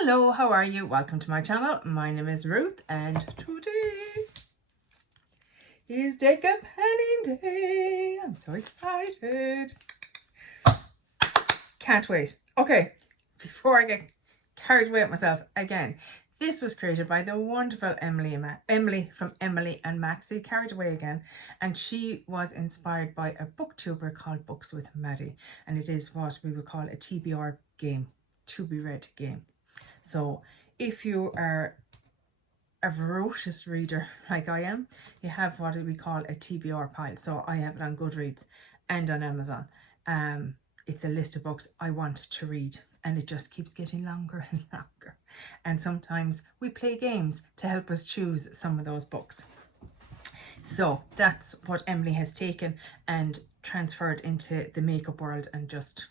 Hello, how are you? Welcome to my channel. My name is Ruth and today is Jacob Penning Day. I'm so excited. Can't wait. Okay, before I get carried away with myself again, this was created by the wonderful Emily from Emily and Maxie, carried away again, and she was inspired by a booktuber called Books with Maddie, and it is what we would call a TBR game, to be read game. So if you are a voracious reader like I am, you have what we call a TBR pile. So I have it on Goodreads and on Amazon. It's a list of books I want to read, and it just keeps getting longer and longer. And sometimes we play games to help us choose some of those books. So that's what Emily has taken and transferred into the makeup world, and just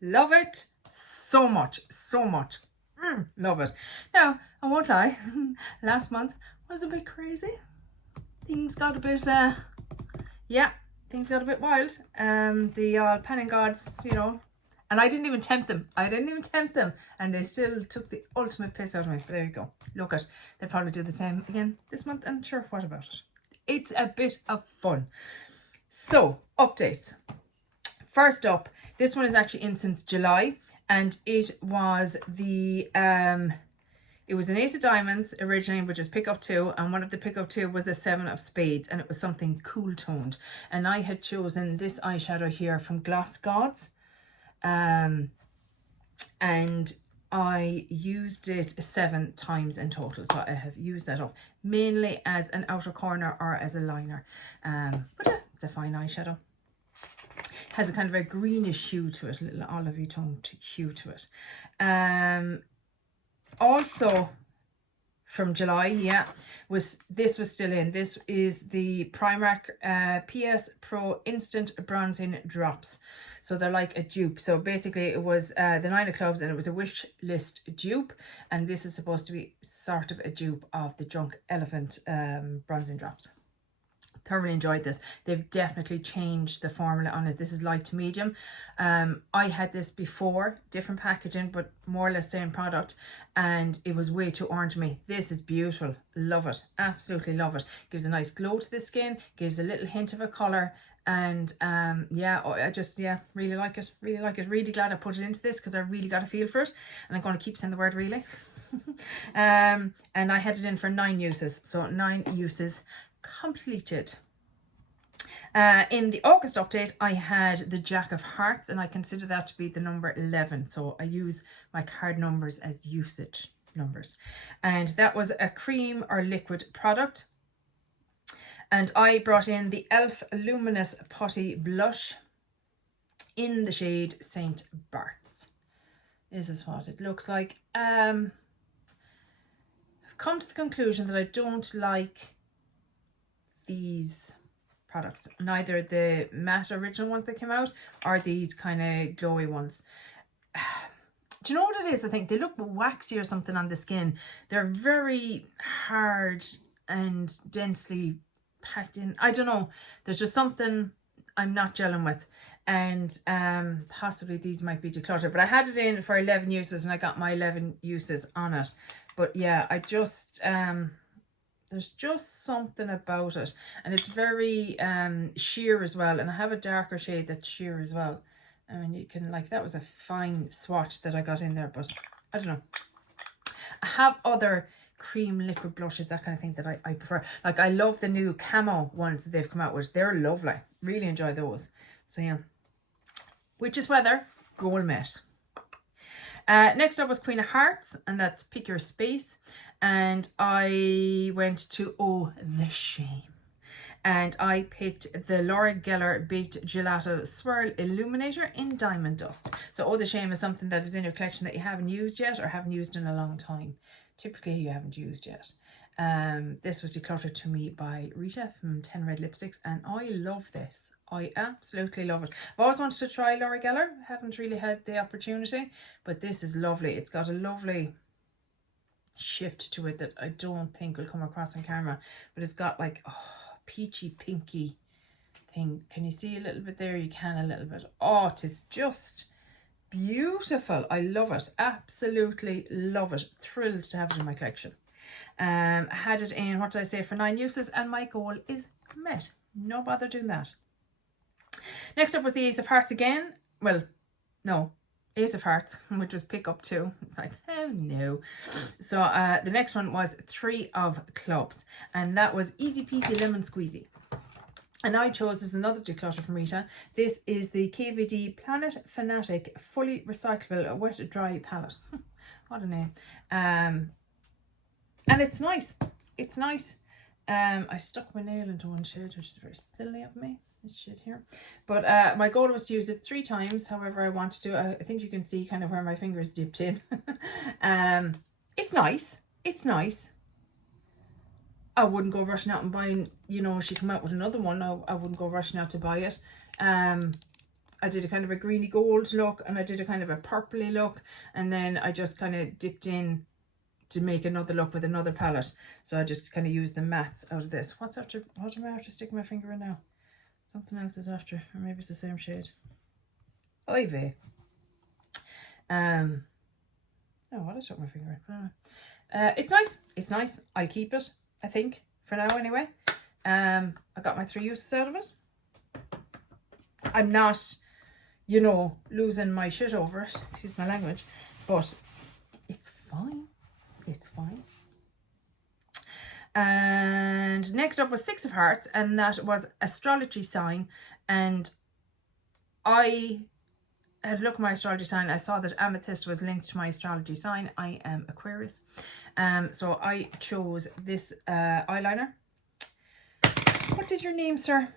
love it so much, so much. Love it. Now, I won't lie, last month was a bit crazy. Things got a bit, things got a bit wild. The panning gods, and I didn't even tempt them. And they still took the ultimate piss out of me. But there you go. Look at, they'll probably do the same again this month, and sure, what about it? It's a bit of fun. So, updates. First up, this one is actually in since July, and it was the it was an Ace of Diamonds originally, which was pick up 2, and one of the pick up 2 was the 7 of Spades, and it was something cool toned, and I had chosen this eyeshadow here from Gloss Gods, and I used it 7 times in total. So I have used that up mainly as an outer corner or as a liner, but yeah, it's a fine eyeshadow. Has a kind of a greenish hue to it, a little olivey toned hue to it. Also from July, was still in. This is the Primark PS Pro Instant Bronzing Drops. So they're like a dupe. So basically it was the 9 of Clubs, and it was a wish list dupe, and this is supposed to be sort of a dupe of the Drunk Elephant bronzing drops. Thoroughly enjoyed this. They've definitely changed the formula on it. This is light to medium. I had this before, different packaging, but more or less same product, and it was way too orange to me. This is beautiful. Love it. Absolutely love it. Gives a nice glow to the skin, gives a little hint of a colour, and I just really like it. Really glad I put it into this, because I really got a feel for it, and I'm going to keep saying the word really. And I had it in for 9 uses. So 9 uses completed. In the August update, I had the Jack of Hearts, and I consider that to be the number 11. So I use my card numbers as usage numbers. And that was a cream or liquid product. And I brought in the e.l.f. Luminous Putty Blush in the shade St. Bart's. This is what it looks like. I've come to the conclusion that I don't like these products, neither the matte original ones that came out or these kind of glowy ones. Do you know what it is? I think they look waxy or something on the skin. They're very hard and densely packed in. I don't know, there's just something I'm not gelling with, and possibly these might be decluttered, but I had it in for 11 uses and I got my 11 uses on it. But yeah, I just there's just something about it, and it's very sheer as well, and I have a darker shade that's sheer as well. I mean, you can, like, that was a fine swatch that I got in there, but I don't know. I have other cream liquid blushes, that kind of thing, that I prefer. Like, I love the new camo ones that they've come out with. They're lovely. Really enjoy those. So yeah, Witch's Weather Gold Met. Next up was Queen of Hearts, and that's Pick Your Space. And I went to Oh the Shame, and I picked the Laura Geller Baked Gelato Swirl Illuminator in Diamond Dust. So Oh the Shame is something that is in your collection that you haven't used yet, or haven't used in a long time. Typically you haven't used yet. This was decluttered to me by Rita from 10 Red Lipsticks, and I love this. I absolutely love it. I've always wanted to try Laura Geller. Haven't really had the opportunity, but this is lovely. It's got a lovely shift to it that I don't think will come across on camera, but it's got like peachy pinky thing. Can you see a little bit there? You can a little bit. Oh, it is just beautiful. I love it. Absolutely love it. Thrilled to have it in my collection. Had it in, what did I say, for 9 uses, and my goal is met. No bother doing that. Next up was the Ace of Hearts again. Well, no, Ace of Hearts, which was pick up 2. It's like, oh no. So the next one was 3 of Clubs, and that was easy peasy lemon squeezy. And I chose, this is another declutter from Rita. This is the KVD Planet Fanatic Fully Recyclable Wet Dry Palette. What a name. And it's nice. It's nice. I stuck my nail into one shade, which is very silly of me. This shade here. But my goal was to use it 3 times, however I wanted to. I think you can see kind of where my fingers dipped in. It's nice. It's nice. I wouldn't go rushing out and buying, you know, she come out with another one. I wouldn't go rushing out to buy it. I did a kind of a greeny gold look, and I did a kind of a purpley look, and then I just kind of dipped in to make another look with another palette. So I just kind of used the mattes out of this. What am I after sticking my finger in now? Something else is after, or maybe it's the same shade. Oy vey. Oh, what I stuck my finger in? It's nice. It's nice. I'll keep it, I think, for now anyway. I got my 3 uses out of it. I'm not, you know, losing my shit over it, excuse my language, but it's fine. It's fine. And next up was 6 of Hearts, and that was astrology sign. And I had looked at my astrology sign. I saw that amethyst was linked to my astrology sign. I am Aquarius. So I chose this eyeliner. What is your name, sir?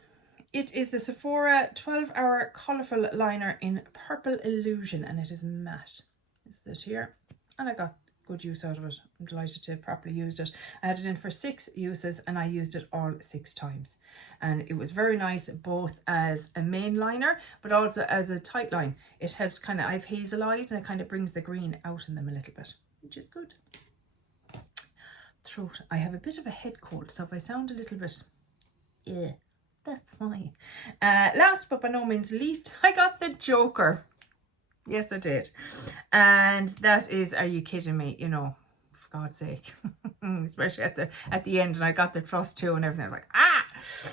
It is the Sephora 12-hour colourful liner in Purple Illusion, and it is matte. It's this here, and I got good use out of it. I'm delighted to have properly used it. I had it in for 6 uses, and I used it all 6 times, and it was very nice, both as a main liner but also as a tight line. It helps kind of, I have hazel eyes, and it kind of brings the green out in them a little bit, which is good. Throat, I have a bit of a head cold, so if I sound a little bit that's fine. Last but by no means least, I got the Joker. Yes, I did. And that is, are you kidding me? You know, for God's sake. Especially at the end, and I got the trust too and everything. I was like, ah!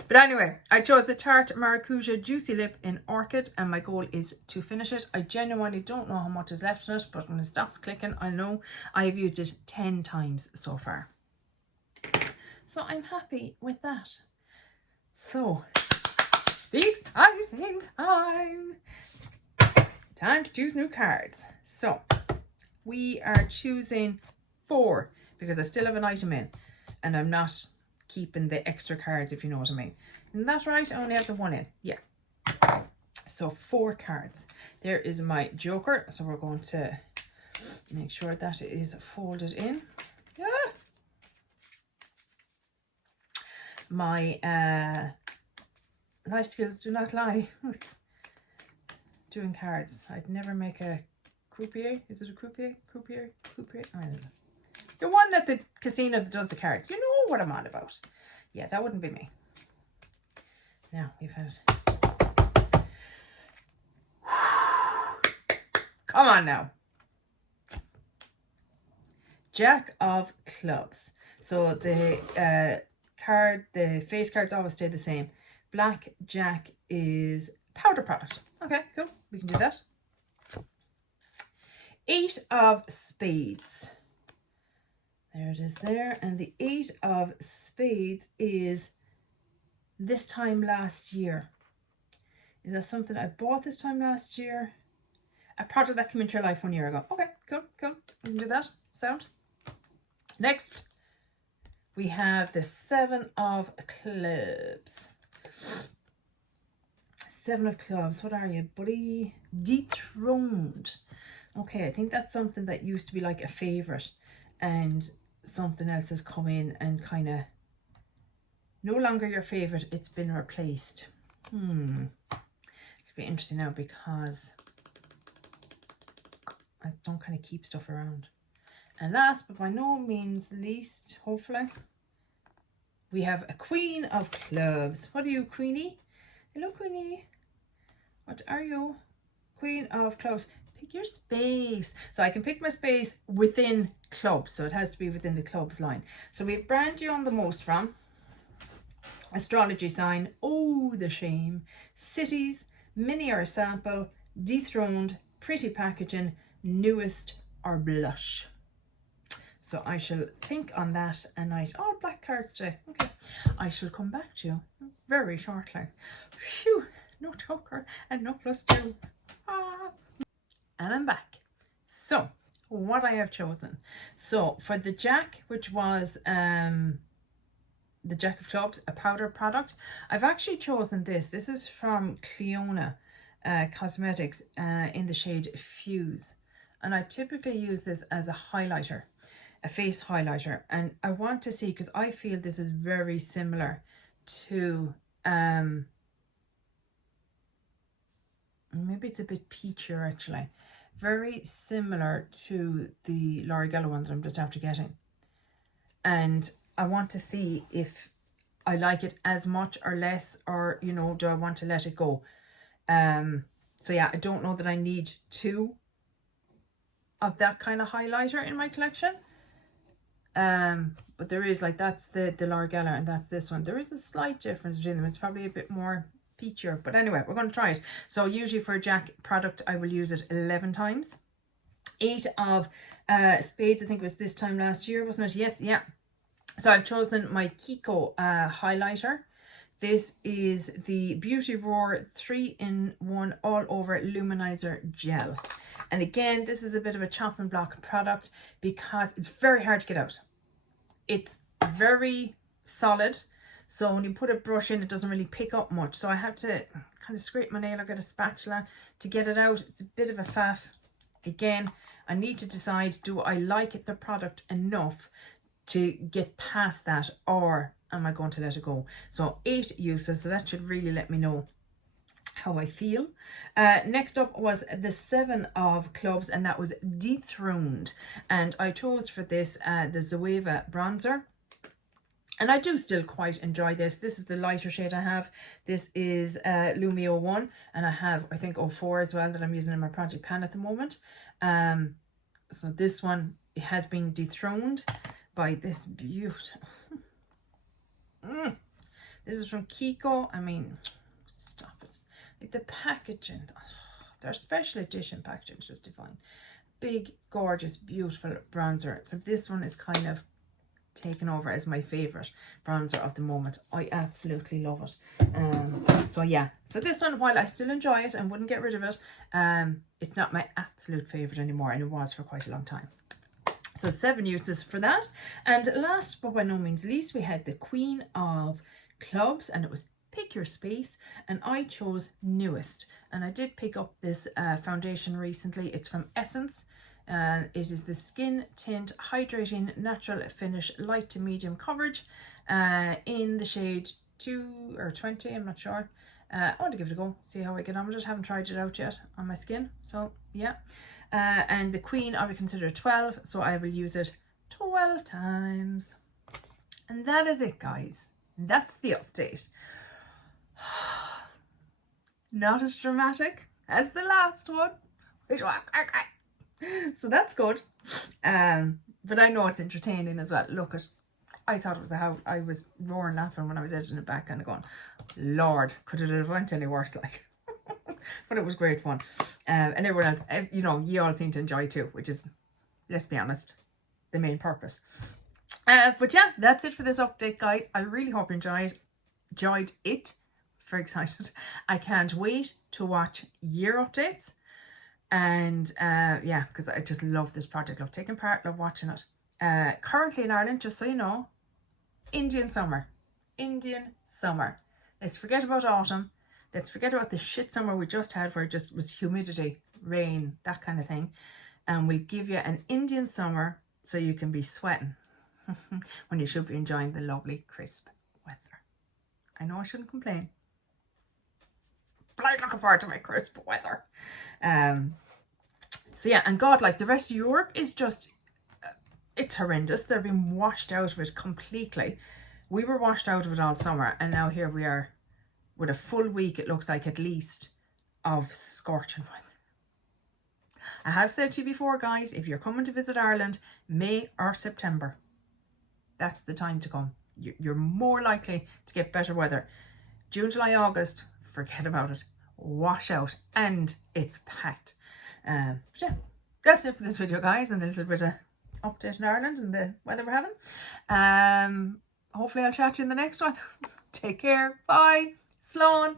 But anyway, I chose the Tarte Maracuja Juicy Lip in Orchid, and my goal is to finish it. I genuinely don't know how much is left in it, but when it stops clicking, I know I have used it 10 times so far. So I'm happy with that. So, the exciting time to choose new cards. So, we are choosing 4 because I still have an item in, and I'm not keeping the extra cards, if you know what I mean. Isn't that right? I only have the 1 in. Yeah. So 4 cards. There is my Joker. So we're going to make sure that it is folded in. Yeah. My life skills do not lie with doing cards. I'd never make a croupier. Is it a croupier? Croupier? I don't know. The one at the casino that does the cards. You know what I'm on about. Yeah, that wouldn't be me. Now we've had... Come on now. Jack of Clubs. So the the face cards always stay the same. Black Jack is powder product. Okay, cool. We can do that. 8 of Spades. There it is there. And the 8 of Spades is this time last year. Is that something I bought this time last year? A product that came into your life 1 year ago. Okay, cool. We can do that. Sound. Next, we have the 7 of Clubs. 7 of Clubs. What are you, buddy? Dethroned. Okay, I think that's something that used to be like a favourite, and something else has come in and kind of no longer your favourite. It's been replaced. It'll be interesting now because I don't kind of keep stuff around. And last but by no means least, hopefully, we have a Queen of Clubs. What are you, Queenie? Hello, Queenie. What are you? Queen of Clubs. pick your space. So I can pick my space within clubs. So it has to be within the clubs line. So we have brand new on the most from. Astrology sign. Oh, the shame. Cities. Mini or sample. Dethroned. Pretty packaging. Newest or blush. So I shall think on that a night. Oh, black cards today. Okay. I shall come back to you very shortly. Phew. No choker and no +2. Ah. And I'm back. So what I have chosen. So for the Jack, which was the Jack of Clubs, a powder product, I've actually chosen this. This is from Cleona Cosmetics in the shade Fuse. And I typically use this as a highlighter, a face highlighter. And I want to see, because I feel this is very similar to, maybe it's a bit peachier actually. Very similar to the Laura Geller one that I'm just after getting. And I want to see if I like it as much or less, or, you know, do I want to let it go? So yeah, I don't know that I need 2 of that kind of highlighter in my collection. But there is, like, that's the Laura Geller and that's this one. There is a slight difference between them. It's probably a bit more peachier, but anyway, we're going to try it. So usually for a Jack product, I will use it 11 times. 8 of spades, I think it was this time last year, wasn't it? Yes, yeah. So I've chosen my Kiko highlighter. This is the Beauty Roar 3-in-1 all over luminizer gel. And again, this is a bit of a chop and block product because it's very hard to get out. It's very solid. So when you put a brush in, it doesn't really pick up much. So I have to kind of scrape my nail or get a spatula to get it out. It's a bit of a faff. Again, I need to decide, do I like the product enough to get past that, or am I going to let it go? So 8 uses, so that should really let me know how I feel. Next up was the 7 of clubs, and that was Dethroned. And I chose for this the Zoeva bronzer. And I do still quite enjoy this. This is the lighter shade I have. This is Lumio 01, and I have, I think, 04 as well that I'm using in my project pan at the moment. So this one, it has been dethroned by this beautiful... This is from Kiko. I mean, stop it. Like the packaging, their special edition packaging is just divine. Big, gorgeous, beautiful bronzer. So this one is kind of taken over as my favorite bronzer of the moment. I absolutely love it. So yeah, so this one, while I still enjoy it and wouldn't get rid of it, it's not my absolute favorite anymore, and it was for quite a long time. So 7 uses for that. And last but by no means least, we had the Queen of Clubs, and it was Pick Your Space, and I chose Newest. And I did pick up this foundation recently. It's from Essence. It is the Skin Tint Hydrating Natural Finish Light to Medium Coverage in the shade 2 or 20, I'm not sure. I want to give it a go, see how I get on with it. Haven't tried it out yet on my skin, so yeah. And the Queen I would consider 12, so I will use it 12 times. And that is it, guys. That's the update. Not as dramatic as the last one. So that's good. But I know it's entertaining as well. Look, I thought it was how I was roaring laughing when I was editing it back, kind of going, Lord, could it have went any worse? Like, but it was great fun. And everyone else, you know, you all seem to enjoy too, which is, let's be honest, the main purpose. But yeah, that's it for this update, guys. I really hope you enjoyed it. Very excited. I can't wait to watch your updates. And yeah, because I just love this project, love taking part, love watching it. Currently in Ireland, just so you know, Indian summer. Let's forget about autumn. Let's forget about the shit summer we just had, where it just was humidity, rain, that kind of thing. And we'll give you an Indian summer so you can be sweating when you should be enjoying the lovely crisp weather. I know I shouldn't complain, but I'm looking forward to my crisp weather. So yeah, and God, like, the rest of Europe is just, it's horrendous. They're being washed out of it completely. We were washed out of it all summer, and now here we are with a full week, it looks like, at least, of scorching weather. I have said to you before, guys, if you're coming to visit Ireland, May or September, that's the time to come. You're more likely to get better weather. June, July, August, forget about it. Wash out, and it's packed. But yeah, that's it for this video, guys, and a little bit of update in Ireland and the weather we're having. Hopefully I'll chat to you in the next one. Take care. Bye. Slán.